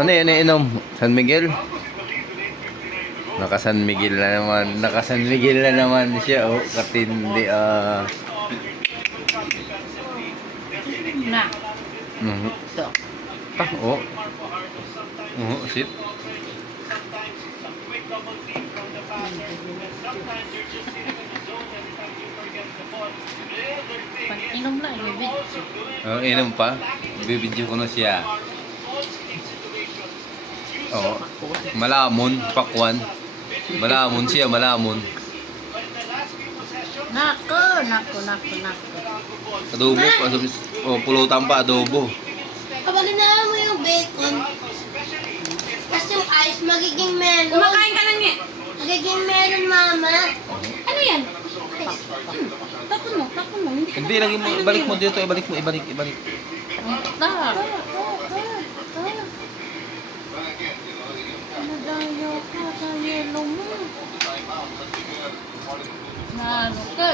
Ano yan, inom? San Miguel? Naka-San Miguel na naman. Naka-San Miguel na naman siya, oh. Katindi, Na. Ito. Oh. Sip. Pag-inom na, ibibid. Oh, inom pa. Bibidyo ko na siya. Oh. Malamon, pakwan. Malamon siya, malamon. Nako. Adobo pa. Oh, pulutan pa, adobo. Kapag ginawa mo yung bacon, tapos yung ice, magiging melon. Kumakain ka lang eh. Magiging melon, mama. Ano yan? Tapon mo. Hindi, lagi mo, ibalik mo dito, ibalik. Tar. Nadayo ka sa yelo mo. Nano ka?